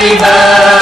happy birthday.